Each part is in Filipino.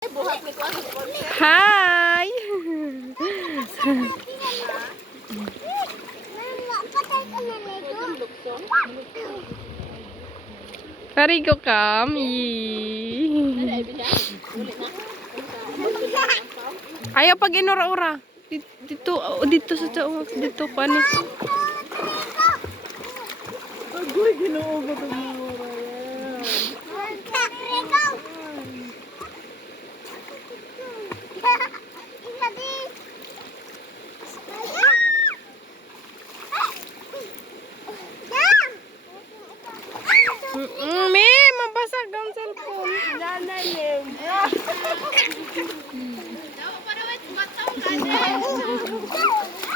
Hi! Karigo kami. Ayaw pag inura-ura. Dito sa tao. Dito pa ni. Agoy, ginoo ko itong mga ora Me, mabasag ang cellphone. Nanay, Lim.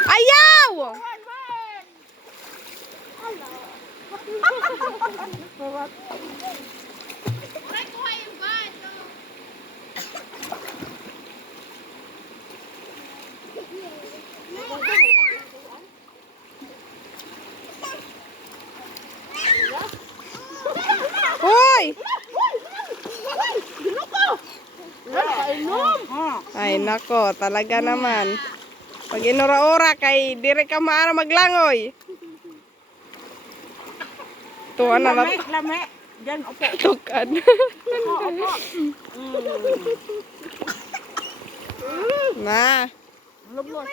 Ayaw! Hoy! Ay nako, talaga naman. Pag inura-ura kay dire ka maara maglangoy. Tuwa na Lame, lame. Diyan, opo. tukan. Opo. Na. Lumos.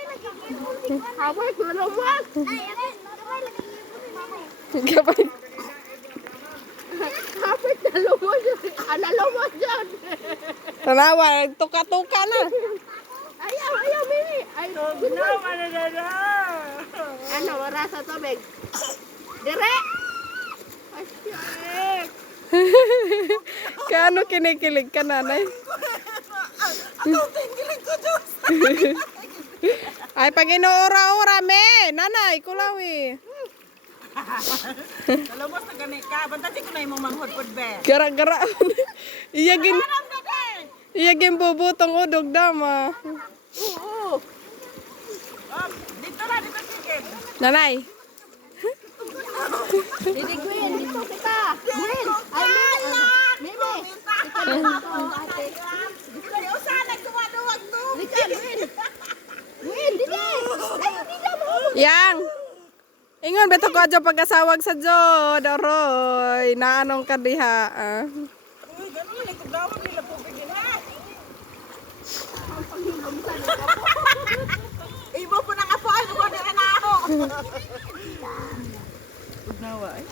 Haway ko lumos. Gabay. Kapit na lumos. Ala lumos dyan. Tanawa, tuka-tuka na. Ayaw, ayaw, Mimi. Ay, no, ano, wala sa tubig. Dire! Asyik! Kaano kinikilig ka, nanay? Ay, pag inuura-ura, me. Nanay, kulawi. Lumos na ganit ka. Bantasin ko na yung manghod po, be. Gara-gara. Iyagin bubutong udog dama. Oo. Dito na, dito chicken. Nanay. Didi Gwen, dito kita. Gwen, ay Mimi. Dito yung sana duwag to. Dito, Gwen. Gwen, didi. Yang. Ingon beto ko adyo pag-asawag sa Jod. Oroy, naanong ka diha. Uy, ganun, nagkagawag nila po bigin ha. Ibo po na nga po, ay luwa na na ako. Ugnawa eh.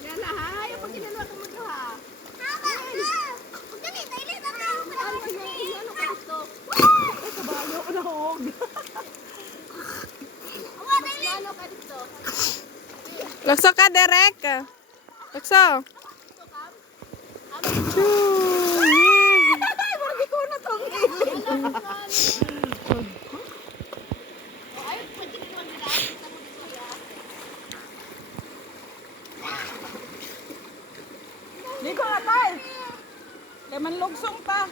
Yan na ha, yung pag ginalawa ka mo to ha. Lakso ka, Derek. Lakso. Marami ko na tong ilim. Di ko nga tayo. Kaya manlugsong pa.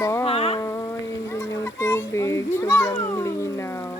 Bye. Hindi yung tubig. Sobrang linaw.